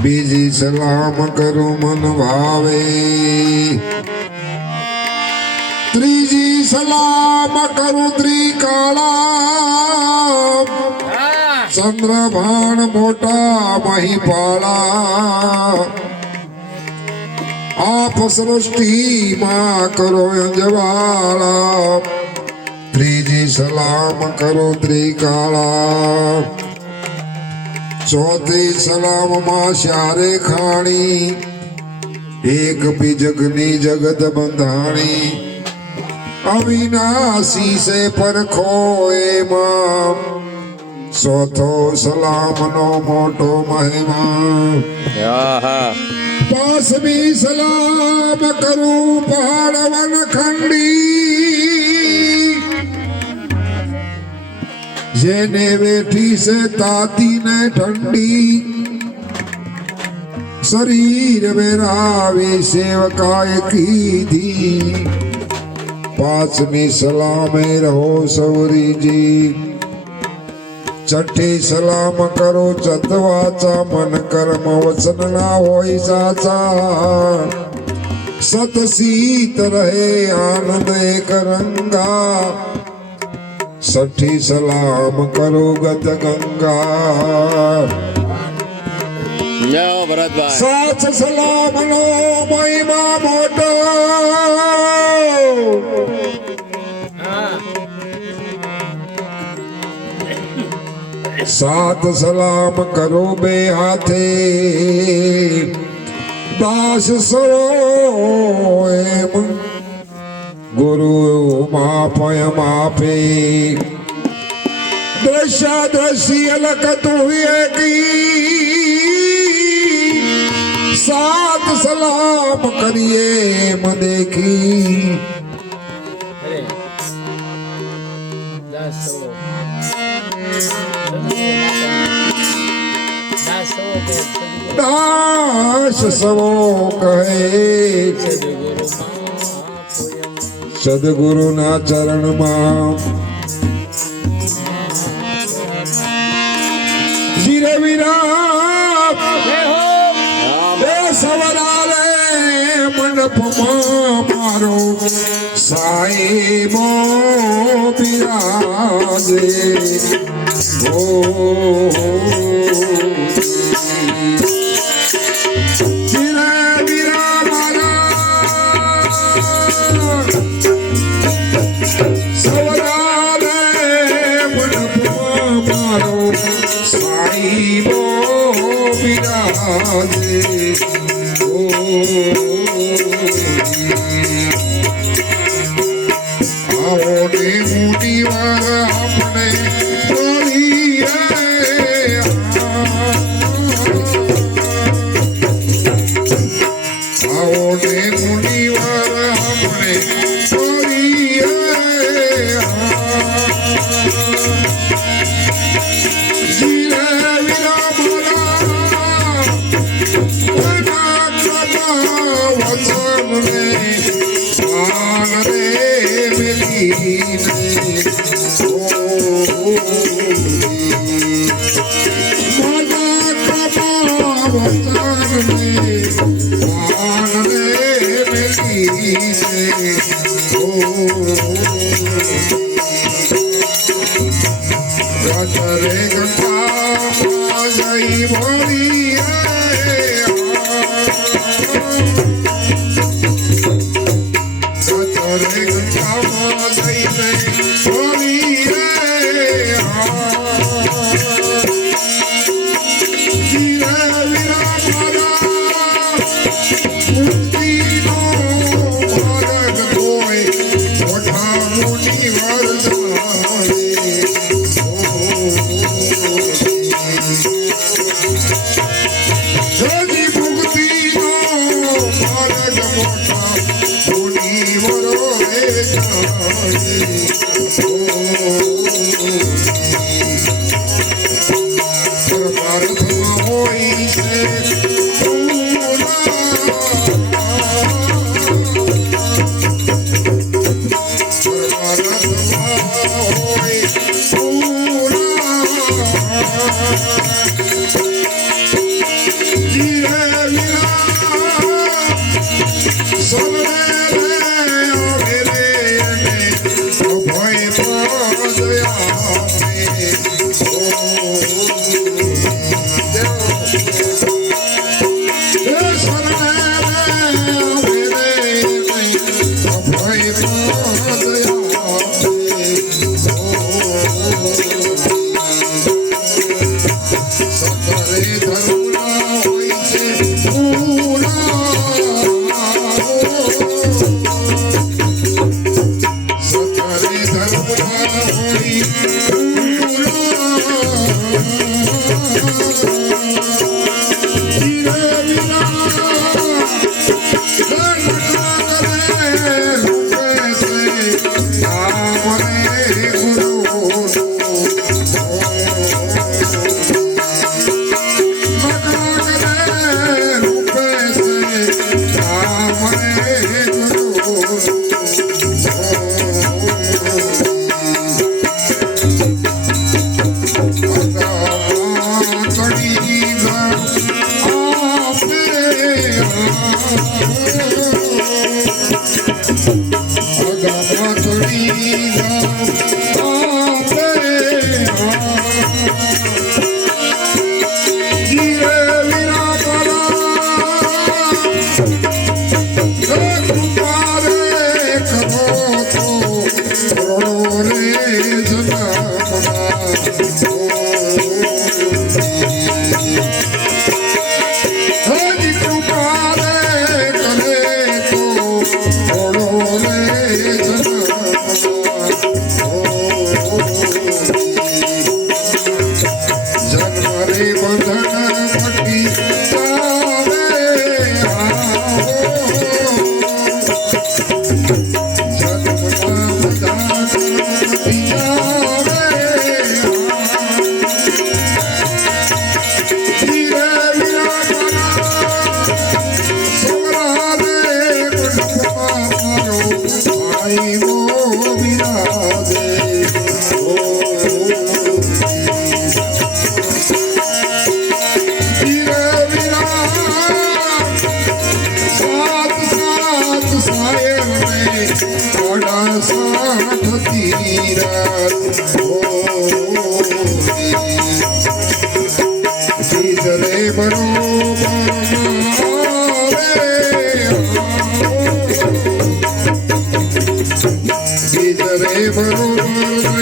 બીજી સલામ કરું મન ભાવે, ત્રીજી સલામ કરું ત્રિકાળા, ચંદ્રભાણ મોટા મહિપાળા, આપ સૃષ્ટિમાં કરો અંજવાળા, ત્રીજી સલામ કરો ત્રિકાળા, ચોથી સલામમાં શારે ખાણી, એક બીજગની જગત બંધાણી, અવિનાશી સે પરખો એમાં, ચોથો સલામનો મોટો મહિમા. પાંચમી સલામ કરું પહાડ વનખંડી, જેને બેઠી છે તાતી ને ઠંડી, શરીર વેરાવી સેવકાય કીધી, પાંચમી સલામે રહો સૌરીજી, છઠ્ઠી સલામ કરો ચતવાચા, મન કર્મ વચન ના હોય સાચા, સત શીત રહે આનંદ એક રંગા, છઠ્ઠી સલામ કરો ગત ગંગા. સાચ સલામ નો મહિમા મોટો, સાત સલામ કરો બે હાથે, દાસ સરો એમ ગુરુ માપય માપે, દ્રશ્ય દ્રશ્ય લખતું એકી, સાત સલામ કરીએ એમ દેખી. દાસ સવો કહે સદગુરુના ચરણમાં, જીરે વિરામ બે સવરાલે મંડપમાં મારો સાઈબો બિરાજે. Sim. બરોબર